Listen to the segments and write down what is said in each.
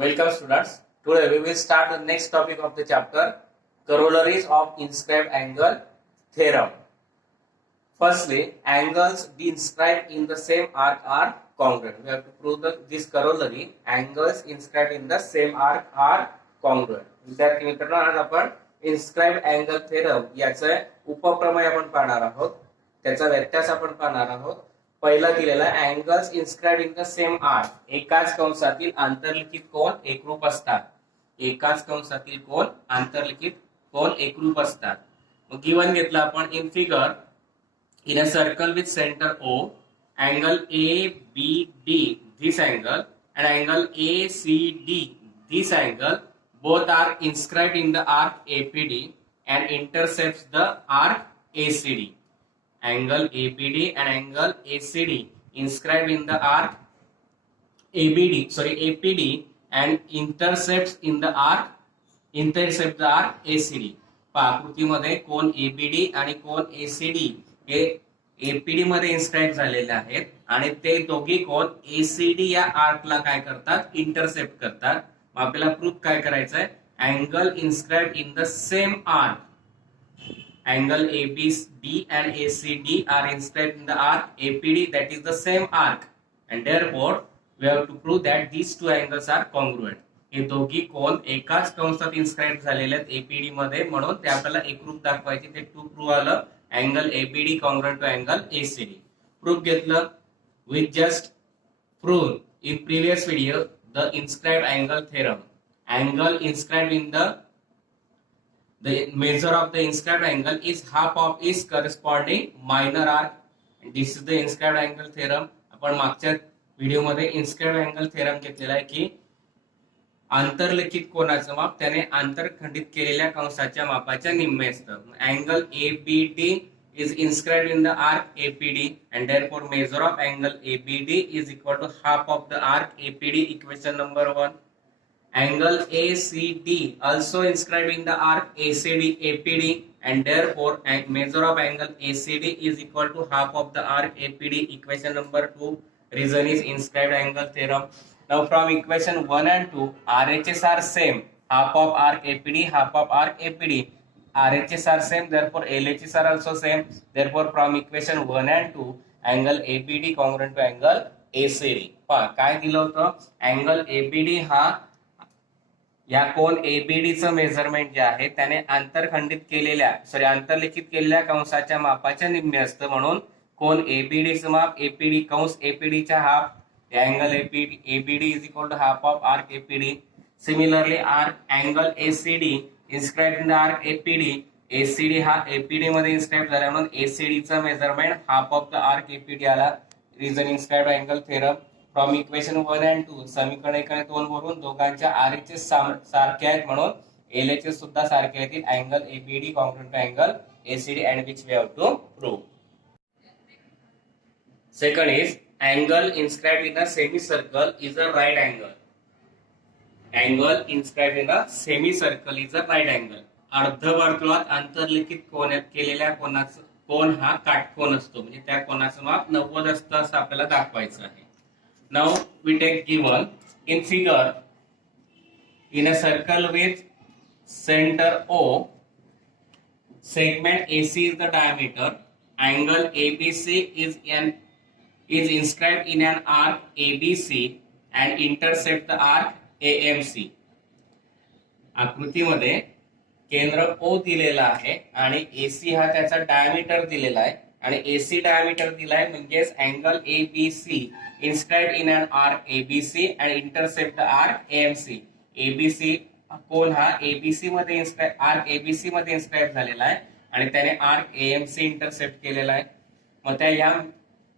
Welcome students. Today we will start the next topic of the chapter, corollaries of inscribed angle theorem. Firstly, angles inscribed in the same arc are congruent. We have to prove that this corollary, angles inscribed in the same arc are congruent. विद्यार्थी मित्रांनो, आज आपण inscribed angle theorem याचा उपप्रमेय आपण पाहणार आहोत. त्याचा व्यत्यास आपण पाहणार आहोत. पहिला दिलेला angles inscribed in the same arc, एकाच कंसातील आंतरलिखित कोन एकरूप असतात. एकाच कंसातील कोन आंतरलिखित कोन एकरूप असतात. मग गिवन घेतला आपण in figure, in a circle with center O, angle ABD, this angle, and angle ACD, this angle, both are inscribed in the arc APD and intercepts the arc ACD. Angle ABD and angle ACD inscribed in the arc APD and intercept the arc ACD. आकृतीमध्ये कोन ABD आणि कोन ACD हे APD मध्ये इन्स्क्राइब झालेले आहेत आणि ते दोघी कोन ACD या आर्कला काय करतात, इंटरसेप्ट करतात. मग आपल्याला प्रूफ काय करायचं आहे, angle inscribed in the same arc, angle ABD and ACD are inscribed in the arc APD, that is the same arc, and therefore we have to prove that these two angles are congruent. हे दोघी कोन एकाच कंसात इन्स्क्राइब झालेले आहेत APD मध्ये, म्हणून ते आपल्याला एकरूप दाखवायचे. ते टू प्रूव्ह आलं angle ABD congruent to angle ACD. Proof घेतलं. We just proved in previous video the inscribed angle theorem. Angle inscribed in the measure of the inscribed angle is half of its corresponding minor arc. And this is the inscribed angle theorem. आपण मागच्या video मध्ये inscribed angle theorem घेतलेला आहे की आंतरलिखित कोनाचं माप त्याने आंतरखंडित केलेल्या कंसाच्या मापाच्या निम्मे असतं. Angle ABD is inscribed in the arc APD and therefore measure of angle ABD is equal to half of the arc APD, equation number 1. Angle ACD also inscribed in the arc APD and therefore measure of angle ACD is equal to half of the arc APD, equation number 2. Reason is inscribed angle theorem. Now from equation 1 and 2, RHS are same, half of arc APD, half of arc APD. RHS are same, therefore LHS are also same. Therefore from equation 1 and 2, angle ABD congruent to angle ACD. पहा काय दिलं होतं, angle ABD हा या कोन ABD चं measurement जे आहे त्याने आंतरलिखित केलेल्या कंसाच्या मापाच्या निम्मे असतं. म्हणून कोन ABD चं माप APD कंस APD च्या half, angle ABD is equal to half of arc APD. Similarly, angle ACD inscribed in the arc APD, ACD हा APD मध्ये inscribed झाला म्हणून ACD चा measurement half of the arc APD आला. Reason inscribed angle theorem. From equation 1 and 2, समीकरण 1 आणि 2 वरून दोघांच्या RHS सारखे आहेत म्हणून LHS सुद्धा सारखे आहेत. Angle ABD congruent to angle ACD and which we have to prove. Second is angle inscribed in a semicircle is a right angle. Angle inscribed in a semicircle is a right angle. अर्धवर्तुळात आंतरलिखित कोनात केलेल्या कोनाचा कोन हा काटकोन असतो, म्हणजे त्या कोनाचं माप 90 असतं असं आपल्याला दाखवायचं आहे. Now we take given in figure, in a circle with center O, segment AC is the diameter, angle ABC is inscribed in an arc ABC and intercept the arc AMC. आकृतीमध्ये केंद्र O दिलेला आहे आणि AC हा त्याचा diameter दिलेला आहे आणि AC डायमीटर दिलाय, म्हणजेच angle ABC inscribed in an arc ABC and intercept the arc AMC. ABC कोन हा ABC मध्ये arc ABC मध्ये इन्स्क्राइब झालेला आहे आणि त्याने arc AMC इंटरसेप्ट केलेला आहे. मग त्या या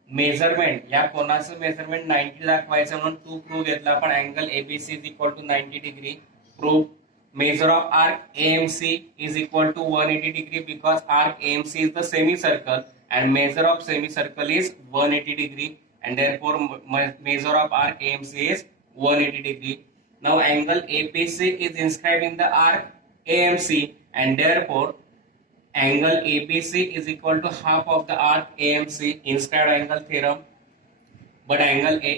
मेजरमेंट या कोनाचं मेजरमेंट 90 दाखवायचं म्हणून टू प्रूव्ह घेतला आपण. Angle ABC is equal to 90 degree. Prove measure of arc AMC is equal to 180 degree because arc AMC is the semicircle and measure of semicircle is 180 degree and therefore measure of arc AMC is 180 degree. Now angle APC is inscribed in the arc AMC and therefore angle ABC is equal to half of the arc AMC. Inscribed angle theorem. but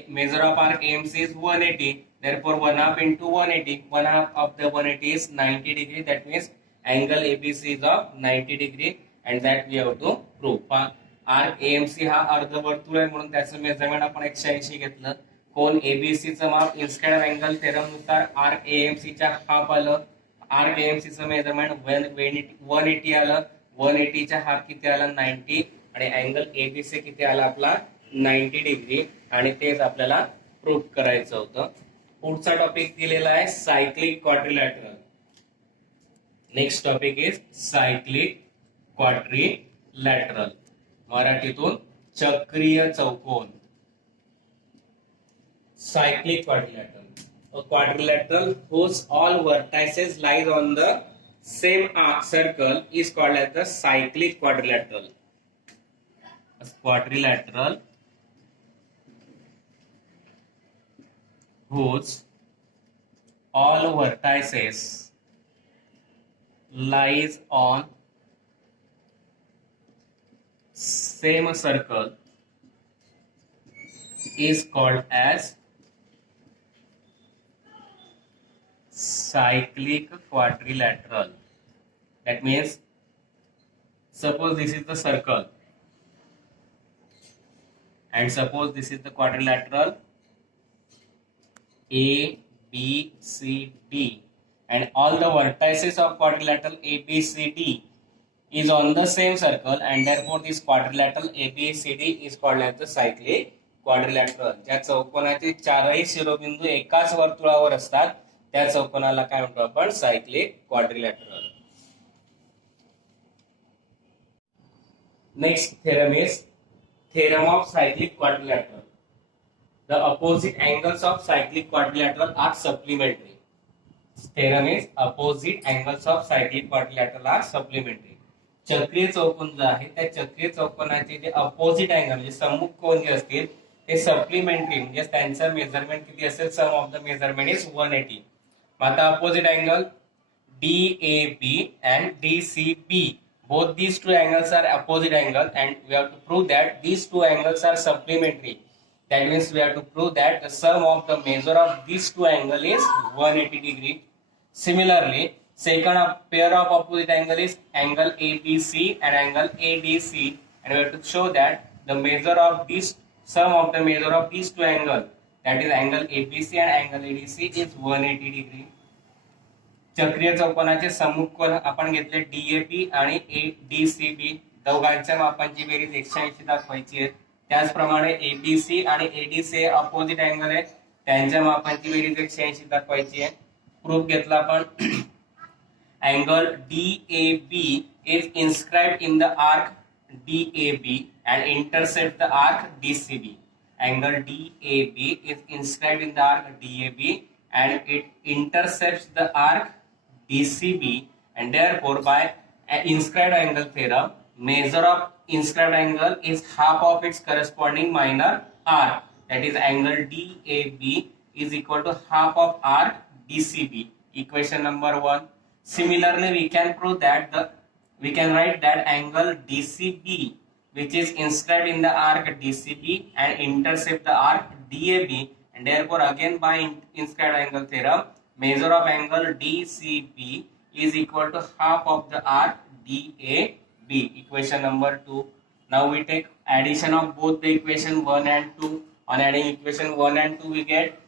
measure of arc AMC is 180. Therefore, 1 half into 180, 1 half of the 180 is 90 degree. That means angle ABC is of 90 degree, and that we have to prove. Arc AMC हा अर्धवर्तुळ आहे म्हणून त्याचं measurement आपण 180 घेतलं. कोन ABC चं माप instead of angle theorem नुसार arc AMC च्या हाफ आलं. आर्क एएमसी चं मेजरमेंट 180 आलं. 180 च्या हाफ किती आला 90 आणि अँगल एबीसी किती आला आपला 90 डिग्री आणि तेच आपल्याला प्रूफ करायचं होतं. पुढचा टॉपिक दिलेला आहे cyclic quadrilateral. Next topic is cyclic quadrilateral. मराठीतून चक्रीय चौकोन. Cyclic quadrilateral, a quadrilateral whose all vertices lies on the same arc circle is called as the cyclic quadrilateral. A quadrilateral whose all vertices lies on same circle is called as cyclic quadrilateral. That means suppose this is the circle and suppose this is the quadrilateral A, B, C, D, and all the vertices of quadrilateral A, B, C, D is on the same circle, and therefore this quadrilateral ABCD is called as the cyclic quadrilateral. ज्या चौकोनाचे चारही शिरोबिंदू एकाच वर्तुळावर असतात त्या चौकोनाला काय म्हणतो आपण cyclic quadrilateral. Next theorem is theorem of cyclic quadrilateral. The opposite angles of cyclic quadrilateral are supplementary. Theorem is opposite angles of cyclic quadrilateral are supplementary. चक्रीय चौकोन जो आहे त्या चक्रीय चौकोनाचे जे अपोजिट अँगल म्हणजे सम्मुख कोन जे असतील ते सप्लिमेंटरी म्हणजे त्यांचं मेजरमेंट किती असेल सम ऑफ द मेजरमेंट इज 180. आता opposite angle DAB and DCB, both these two angles are opposite angle and we have to prove that these two angles are supplementary. That means we have to prove that the sum of the measure of these two angle is 180 degree. Similarly, second pair of opposite angle is angle ABC and angle ADC, and we have to show that the measure of this sum of the measure of these two angle, that is angle ABC and angle ADC, is 180 degree. चक्रीय चौकोनाचे सम्मुख कोन आपण घेतले DAB आणि DCB, दोघांच्या मापांची बेरीज 180 दाखवायची आहे. त्याचप्रमाणे ABC आणि ADC अपोजिट अँगल आहेत त्यांच्या मापांची बेरीज 180 दाखवायची आहे. प्रूफ घेतला आपण angle DAB is inscribed in the arc DAB and intercepts the arc DCB. Angle DAB is inscribed in the arc DAB and it intercepts the arc DCB, and therefore by inscribed angle theorem, measure of inscribed angle is half of its corresponding minor arc. That is angle DAB is equal to half of arc DCB. Equation number 1. Similarly, we can prove that we can write that angle DCB, which is inscribed in the arc DCB and intercept the arc DAB, and therefore again by inscribed angle theorem, measure of angle DCB is equal to half of the arc DAB. Equation number 2. Now we take addition of both the equation 1 and 2. On adding equation 1 and 2, we get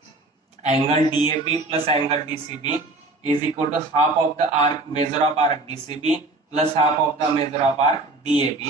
angle DAB plus angle DCB is equal to half of the arc measure of arc DCB plus half of the measure of arc DAB.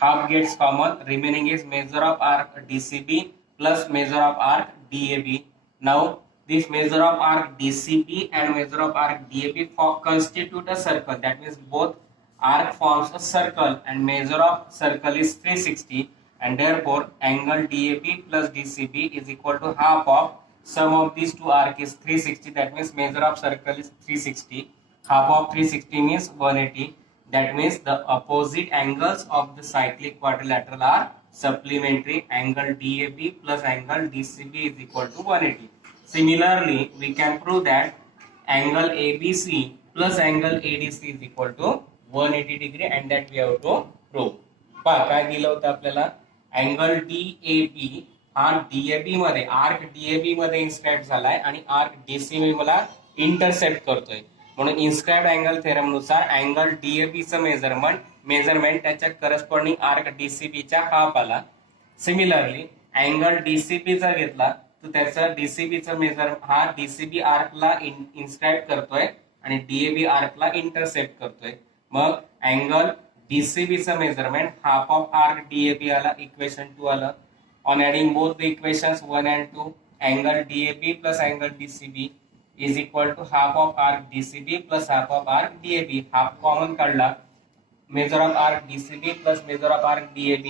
Half gets common, remaining is measure of arc DCB plus measure of arc DAB. Now this measure of arc DCB and measure of arc DAB constitute a circle. That means both arc forms a circle and measure of circle is 360, and therefore angle DAB plus DCB is equal to half of sum of these two arc is 360. That means measure of circle is 360. Half of 360 means 180. That means the opposite angles of the cyclic quadrilateral are supplementary. Angle DAB plus angle DCB is equal to 180. Similarly, we can prove that angle ABC plus angle ADC is equal to 180 degree, and that we have to prove. पहा काय दिलं होतं आपल्याला angle DAB हा DAB मध्ये arc DAB मध्ये inscribe झालाय आणि आर्क डीसीबी मला इंटरसेप्ट करतोय. म्हणून इन्स्क्राईब अँगल थेरम नुसार अँगल डीएबीचं मेजरमेंट त्याच्या करस्पॉन्डिंग आर्क डीसीबीच्या हाफ आला. सिमिलरली अँगल डीसीबीचा घेतला तर त्याचा डीसीबीचा हा डीसीबी आर्कला इन्स्क्राईब करतोय आणि डीएबी आर्कला इंटरसेप्ट करतोय. मग अँगल डीसीबीचं measurement half of arc DAB आला, इक्वेशन 2 आलं. On adding both the equations 1 and 2, angle DAB plus angle DCB is equal to half of arc DCB plus half of arc DAB. Half common काढला, measure of arc DCB plus measure of arc DAB.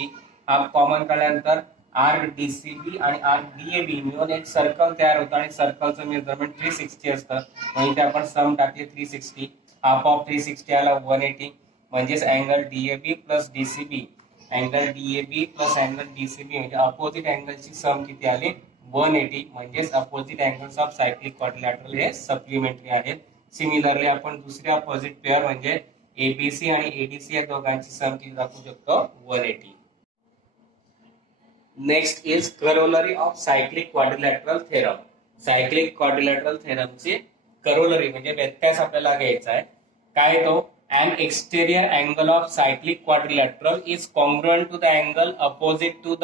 half common काढल्यानंतर arc DCB आणि arc DAB मिळून एक circle तयार होतं आणि सर्कलचं measurement 360 असतं. म्हणजे इथे आपण सम टाकले 360. हाफ ऑफ 360 आला 180. म्हणजेच angle DAB plus DCB angle DAB plus angle DCB म्हणजे अपोजिट अँगलची सम किती आली 180. म्हणजेच opposite angles of cyclic quadrilateral हे सप्लिमेंटरी आहेत. सिमिलरली आपण दुसरे अपोजिट पेअर म्हणजे एबीसी आणि एडीसी या दोघांची सम किती दाखवू शकतो 180. Next is corollary of cyclic quadrilateral theorem. Cyclic quadrilateral थेरमची करोलरी म्हणजे व्यत्यास आपल्याला घ्यायचा आहे. काय तो an exterior angle of cyclic quadrilateral is congruent to the angle opposite to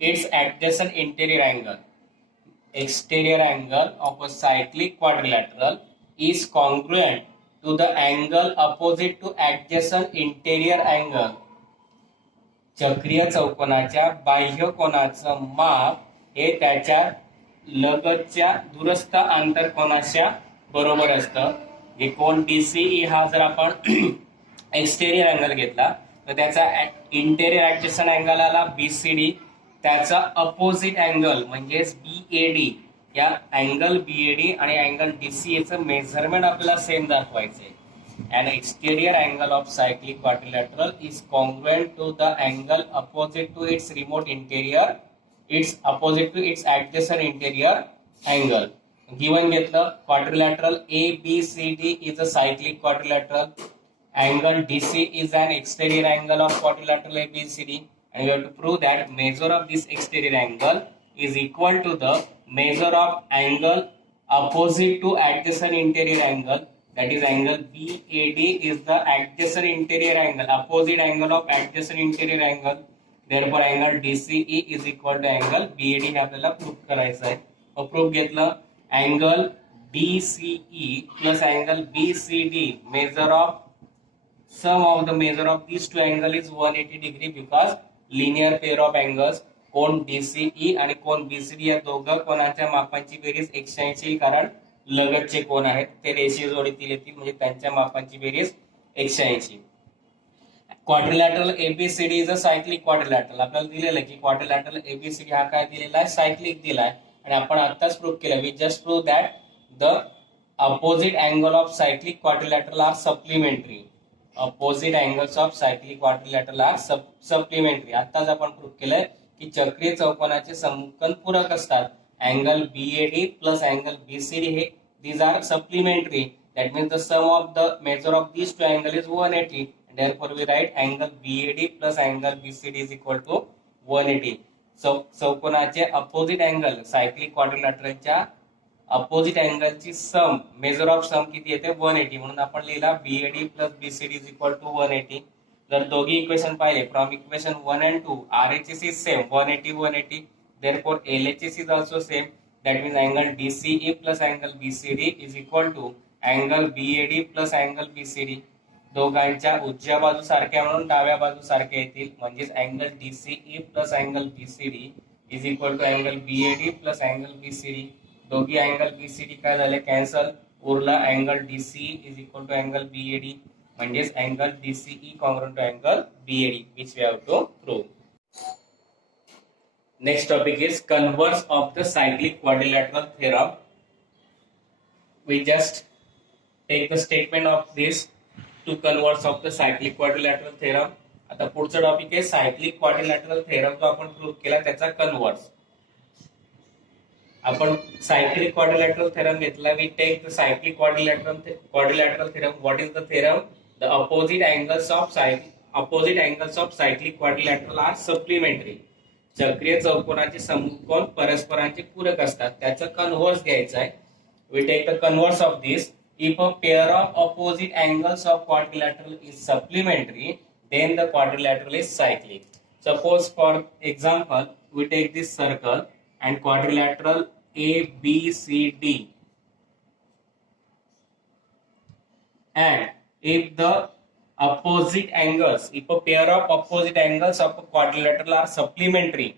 its adjacent interior angle. Exterior angle of a cyclic quadrilateral is congruent to the angle opposite to adjacent interior angle. चक्रीय चौकोनाच्या बाह्य कोनाचं माप हे त्याच्या लगतच्या दूरस्थ आंतरकोनाच्या बरोबर असतं. कोन DCE हा जर आपण एक्सटेरियर अँगल घेतला तर त्याचा इंटेरियर ऍडजस्टंट अँगल आला बीसीडी. त्याचा अपोजिट अँगल म्हणजेच बीएडी. या अँगल बीएडी आणि अँगल डीसीएचं मेजरमेंट आपल्याला सेम दाखवायचंय. And exterior angle of cyclic quadrilateral is congruent to the angle opposite to its remote interior opposite to its adjacent interior angle. Given घेतलं quadrilateral ABCD is a cyclic quadrilateral. Angle DC is an exterior angle of quadrilateral ABCD, and we have to prove that measure of this exterior angle is equal to the measure of angle opposite to adjacent interior angle. That is angle BAD is the adjacent interior angle, opposite angle of adjacent interior angle. Therefore angle DCE is equal to angle BAD. हे आपल्याला prove करायचं आहे. Prove घेतलं angle DCE plus angle BCD measure of sum of the measure of these two angle is 180 degree because linear pair of angles. Cone DCE आणि कोन BCD या दोघं कोणाच्या मापांची बेरीज 180 कारण लगतचे कोन आहेत ते रेषीय जोडीतील येतील म्हणजे त्यांच्या मापांची बेरीज 180. Quadrilateral ABCD is a cyclic quadrilateral. आपल्याला दिलेलं आहे की क्वाड्रिलॅटरल ABCD हा काय दिलेला आहे सायक्लिक दिलाय आणि आपण आताच प्रूव्ह केलं. We just prove that the opposite angle of cyclic quadrilateral are supplementary. Opposite angles of cyclic quadrilateral are supplementary. आताच आपण प्रूव्ह केलंय की चक्रीय चौकोनाचे समुत्तम पूरक असतात. Angle BAD plus angle BCD हे these are supplementary. That means the sum of the measure of these two angle is 180. Therefore we write angle BAD plus angle BCD is equal to 180. चौकोनाचे opposite angle cyclic क्वाड्रिलॅटरलच्या opposite अँगलची sum measure of sum किती येते 180. म्हणून आपण लिहिला BAD plus BCD is equal to 180. जर दोघी इक्वेशन पाहिले from equation 1 and 2 RHS is same 180. Therefore LHS is also same. That means angle DCE plus angle BCD is equal to angle BAD plus angle BCD. दोघांच्या उजव्या बाजू सारख्या म्हणून डाव्या बाजू सारख्या येतील म्हणजेच angle DCE plus angle BCD is equal to angle BAD plus angle BCD. दोघी अँगल BCD काय झाले कॅन्सल. उरला angle DCE is equal to angle BAD म्हणजेच angle DCE congruent to angle BAD which we have to prove. Next topic is converse of the cyclic quadrilateral theorem. We just take the statement of this to converse of the cyclic quadrilateral theorem. आता पुढचा topic आहे cyclic quadrilateral theorem जो आपण prove केला त्याचा converse. आपण cyclic quadrilateral theorem घेतला. We take the cyclic quadrilateral theorem. What is the theorem? The opposite angles of cyclic quadrilateral are supplementary. चक्रीय चौकोनाचे समकोन परस्परांचे पूरक असतात, त्याचं कन्व्हर्स घ्यायचं आहे. We take the converse of this. If a pair of opposite angles of quadrilateral is supplementary, then the quadrilateral is cyclic. Suppose for example, we take this circle and quadrilateral ABCD, and if the opposite angles, if a pair of opposite angles of a quadrilateral are supplementary,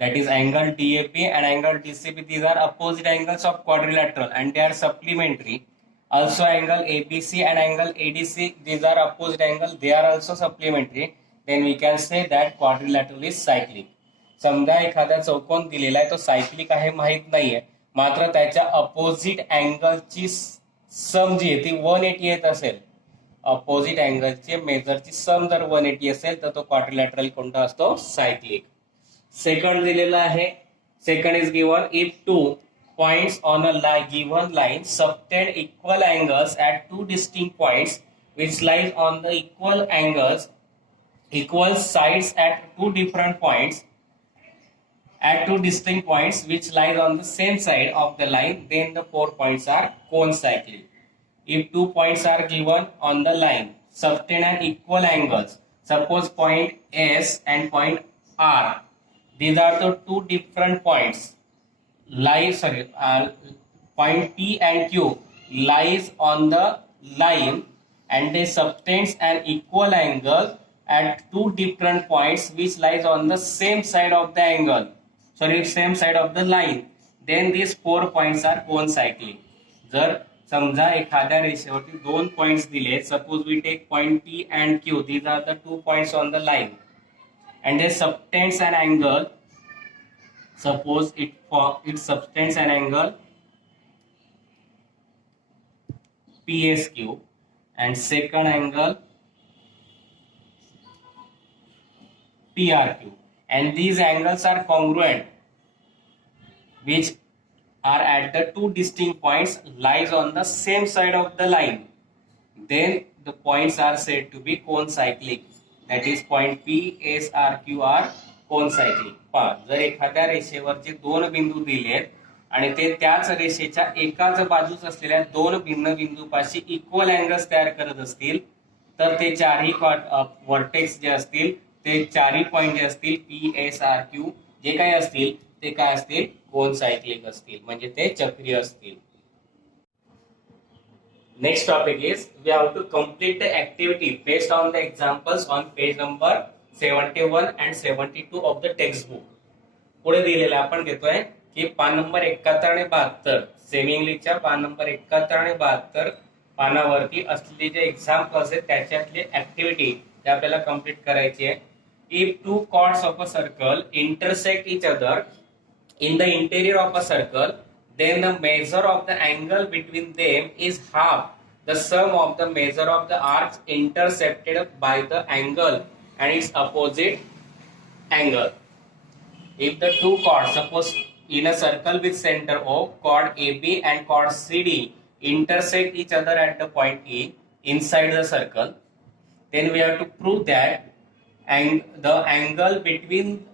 that is angle DAP and angle DCB, these are opposite angles of quadrilateral and they are supplementary. Also angle ABC and angle ADC, these are opposite angles, they are also supplementary. Then we can say that quadrilateral is cyclic. समजा एखादा चौकोन दिलेला आहे तो cyclic आहे माहित नाहीये, मात्र त्याच्या अपोजिट अँगलची सम जी आहे ती 180 येत असेल, अपोजिट अँगलचे मेजरची सम जर 180 असेल तर तो क्वाड्रिलॅटरल कोणता असतो? सायक्लिक. सेकंड दिलेला आहे. Second is given if two points on a given line subtend equal angles eight two distinct points which lies on the equal sides at two different points at two distinct points which lies on the same side of the line, then the 4 points are cone cyclic. If 2 points are given on the line subtend an equal angles, suppose point S and point R, these are the two different points, point P and Q lies on the line and they subtends an equal angle at two different points which lies on the same side of the angle, same side of the line, then these 4 points are cone cyclic. जर समजा एखाद्या रेषेवरती 2 points दिले, suppose we take point P and Q, these are the 2 points on the line and they subtends an angle, suppose it subtends an angle PSQ and second angle PRQ, and these angles are congruent which are at the two distinct points lies on the same side of the line, then the points are said to be cone cyclic, that is point P, S, R, Q are cone cyclic. जर एखाद्या रेषेवरचे दोन बिंदू दिलेत आणि ते त्याच रेषेच्या एकाच बाजूस असलेल्या दोन भिन्न बिंदूपाशी इक्वल अँगल्स तयार करत असतील तर ते चारही व्हर्टेक्स जे असतील, ते चारही पॉइंट जे असतील पी, एस, आर, क्यू जे काही असतील ते काय असतील? कोन सायक्लिक असतील, म्हणजे ते चक्रीय असतील. Next topic is we have to complete the activity based on the examples on page number 71 and 72 of the textbook. पुढे दिलेलं आपण घेतोय की पान नंबर 71 आणि 72, सेमी इंग्लिशच्या पान नंबर 71 आणि 72 पानावरती असलेले जे एक्झाम्पल्स आहेत त्याच्यातली ऍक्टिव्हिटी ते आपल्याला कंप्लीट करायची आहे. If two chords of a circle intersect each other in the interior of a circle, then the measure of the angle between them is half the sum of the measure of the arcs intercepted by the angle and its opposite angle. If the two chords, suppose in a circle with center O, chord AB and chord CD intersect each other at the point E inside the circle, then we have to prove that the angle between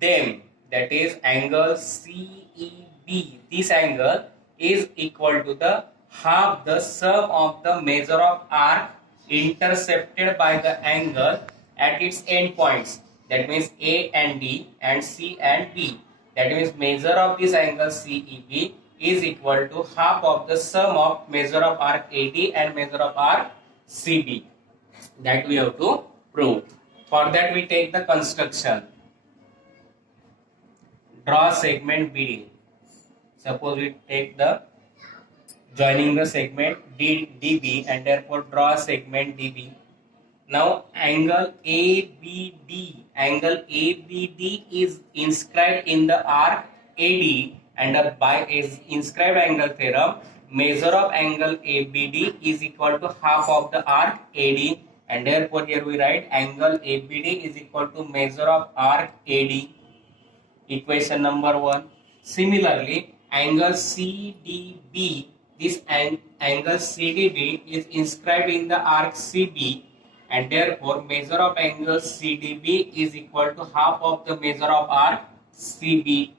them, that is angle CEB, this angle is equal to the half the sum of the measure of arc intercepted by the angle at its end points, that means A and D and C and B. That means measure of this angle CEB is equal to half of the sum of measure of arc AD and measure of arc CB. That we have to prove. For that we take the construction. Draw segment BD. Suppose we take the joining the segment DB and therefore draw segment DB. Now angle ABD is inscribed in the arc AD, and by inscribed angle theorem, measure of angle ABD is equal to half of the arc AD, and therefore here we write angle ABD is equal to measure of arc AD, equation number 1. Similarly, angle CDB, this angle CDB is inscribed in the arc CB, and therefore measure of angle CDB is equal to half of the measure of arc CB.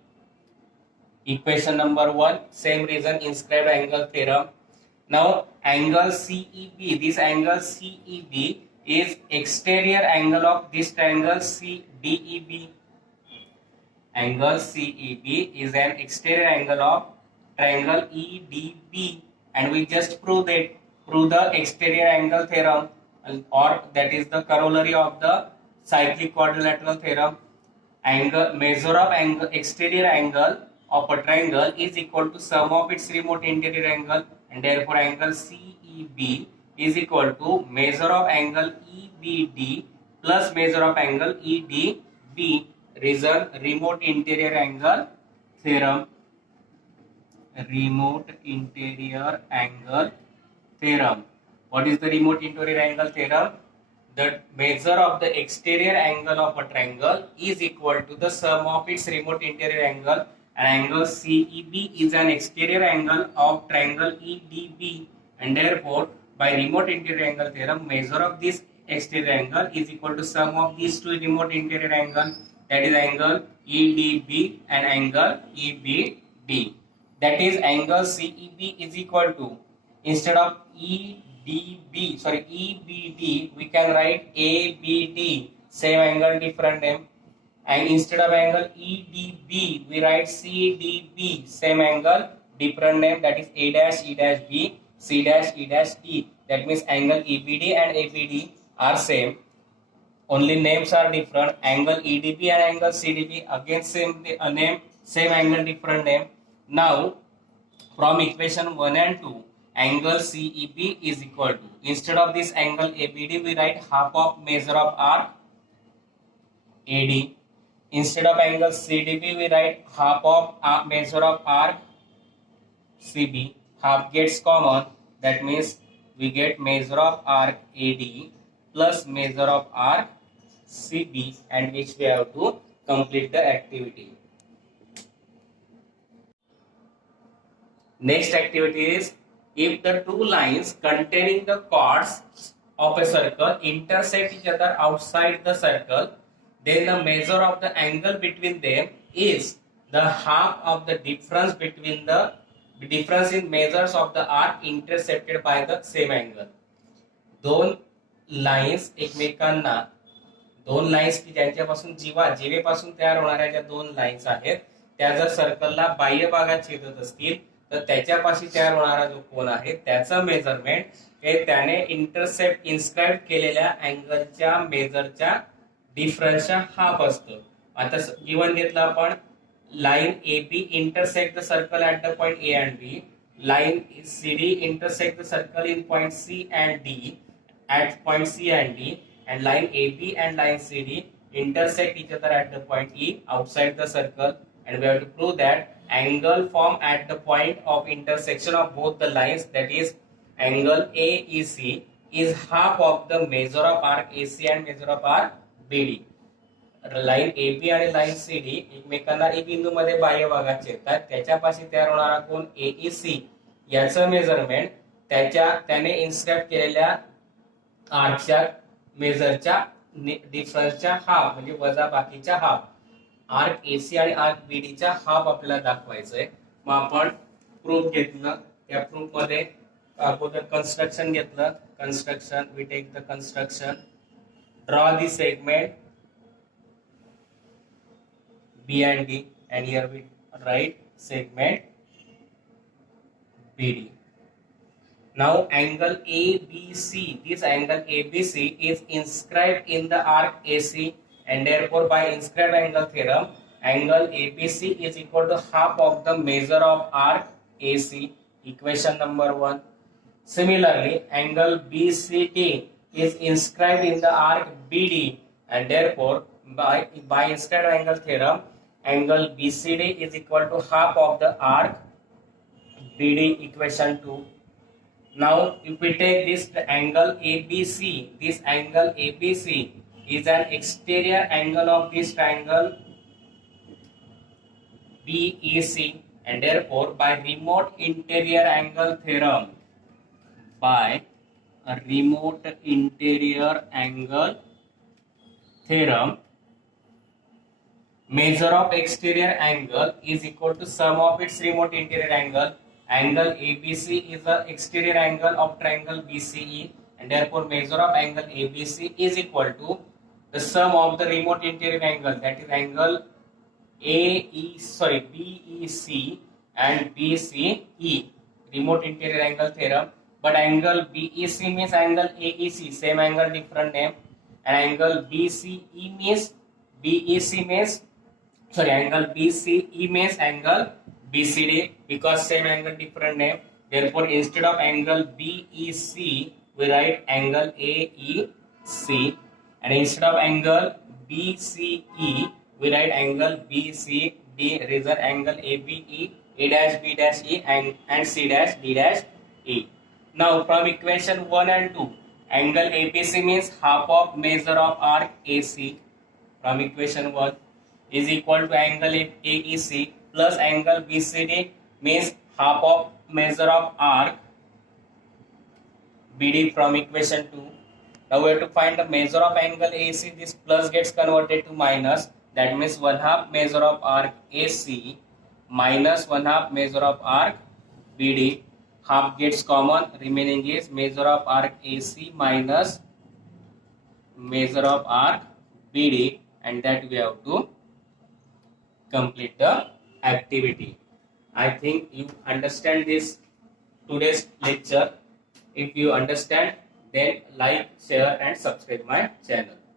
Equation number 1, same reason, inscribed angle theorem. Now angle CEB, this angle CEB is exterior angle of this triangle CDEB. Angle CEB is an exterior angle of triangle EDB, and we just proved it through the exterior angle theorem, or that is the corollary of the cyclic quadrilateral theorem. Angle measure of angle exterior angle of a triangle is equal to sum of its remote interior angle, and therefore angle CEB is equal to measure of angle EBD plus measure of angle EDB. Reason, remote interior angle theorem. Remote interior angle theorem. What is the remote interior angle theorem? The measure of the exterior angle of a triangle is equal to the sum of its remote interior angle, and angle CEB is an exterior angle of triangle EDB, and therefore by remote interior angle theorem, measure of this exterior angle is equal to sum of these two remote interior angle, that is angle EDB and angle EBD. That is angle CEB is equal to, instead of EBD, we can write ABD, same angle, different name. And instead of angle EDB, we write CDB, same angle, different name, that is A dash E dash B, C dash E dash D. That means angle EBD and ABD are same. Only names are different. Angle EDB and angle CDB, again same name, same angle, different name. Now, from equation 1 and 2, angle CEB is equal to, instead of this angle ABD, we write half of measure of arc AD. Instead of angle CDB, we write half of measure of arc CB. Half gets common, that means we get measure of arc AD plus measure of arc CB, and which we have to complete the activity. Next activity is, if the two lines containing the chords of a circle intersect each other outside the circle, then the measure of the angle between them is the half of the difference between the difference in measures of the arc intercepted by the same angle. दोन lines एकमेकांना, दोन lines की ज्यांच्यापासून जीवेपासून तयार होणाऱ्या ज्या दोन lines आहेत, त्या जर सर्कलला बाह्य भागात छेदत असतील तर त्याच्यापाशी तयार होणारा जो कोन आहे त्याचं मेजरमेंट हे त्याने इंटरसेप्ट इन्स्क्राइब केलेल्या अँगलच्या मेजरच्या डिफरन्सच्या हाफ असतं. आता गिवन घेतलं आपण, line AB intersect the circle at the point A and B, line CD intersect the circle in point C and D at point C and D, and line AB and line CD intersect each other at the point E outside the circle, and we have to prove that angle formed at the point of intersection of both the lines, that is angle AEC, is half of the measure of arc AC and measure of arc BD. Line AB आणि line CD एकमेकांना E बिंदू मध्ये बाह्य भागात छेदतात, त्याच्यापाशी तयार होणारा कोन AEC याचं measurement त्याने इन्स्क्राइब केलेल्या आर्कच्या मेजरच्या डिफरन्सच्या हाफ, म्हणजे वजा बाकीच्या हाफ. आर्क AC आणि आर्क BD च्या हाफ आपल्याला दाखवायचंय. मग आपण प्रूफ घेतलं, त्या प्रूफ मध्ये अगोदर कन्स्ट्रक्शन घेतलं. Construction, we take the construction, draw the segment B and D, and here we write segment BD. Now angle ABC, this angle ABC is inscribed in the arc AC, and therefore by inscribed angle theorem, angle ABC is equal to half of the measure of arc AC. Equation number 1. Similarly, angle BCD is inscribed in the arc BD, and therefore by inscribed angle theorem, angle BCD is equal to half of the arc BD. Equation 2. Now if we take this angle ABC, this angle ABC is an exterior angle of this triangle BEC, and therefore by remote interior angle theorem, by a remote interior angle theorem, measure of exterior angle is equal to sum of its remote interior angle. Angle ABC is the exterior angle of triangle BCE, and therefore measure of angle ABC is equal to the sum of the remote interior angle, that is angle BEC and BCE, remote interior angle theorem. But angle BEC means angle AEC, same angle, different name, and angle BCE means angle BCE means angle BCD, because same angle, different name. Therefore, instead of angle BEC, we write angle AEC, and instead of angle BCE, we write angle BCD. Reason angle ABE, A dash B dash E, and C dash D dash E. Now, from equation 1 and 2, angle ABC means half of measure of arc AC from equation 1 is equal to angle AEC plus angle BCD means half of measure of arc BD from equation 2. Now we have to find the measure of angle AC. This plus gets converted to minus. That means 1/2 measure of arc AC minus 1/2 measure of arc BD. Half gets common. Remaining is measure of arc AC minus measure of arc BD, and that we have to complete the activity. I think you understand this today's lecture. If you understand, then like, share and subscribe my channel.